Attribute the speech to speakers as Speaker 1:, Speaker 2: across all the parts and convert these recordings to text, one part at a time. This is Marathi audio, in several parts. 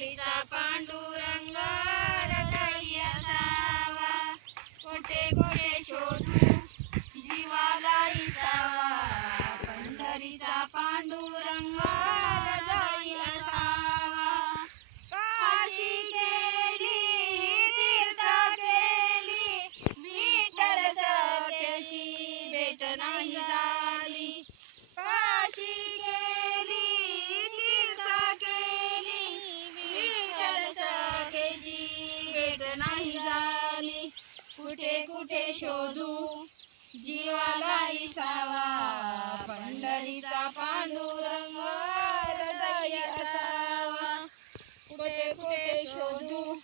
Speaker 1: वारीचा पांडुरंग रंग सावा कोठे कोठे नाही झाली कुठे कुठे शोधू? जीवाला इसावा. पंढरीचा पांडुरंग असावा. कुठे कुठे शोधू?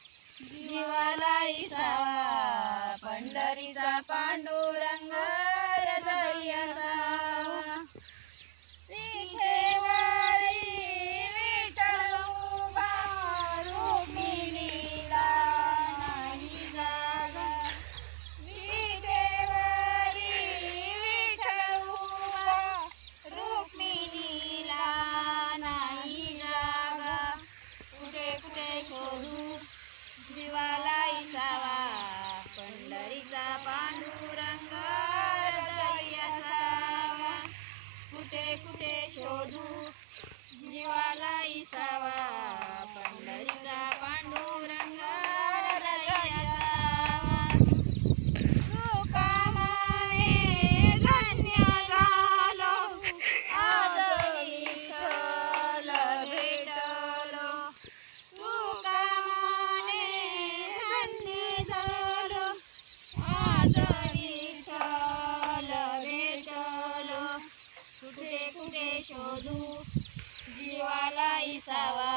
Speaker 1: जीवाला इसावा. पंढरीचा पांडू शोधू. जीवाला इसावा.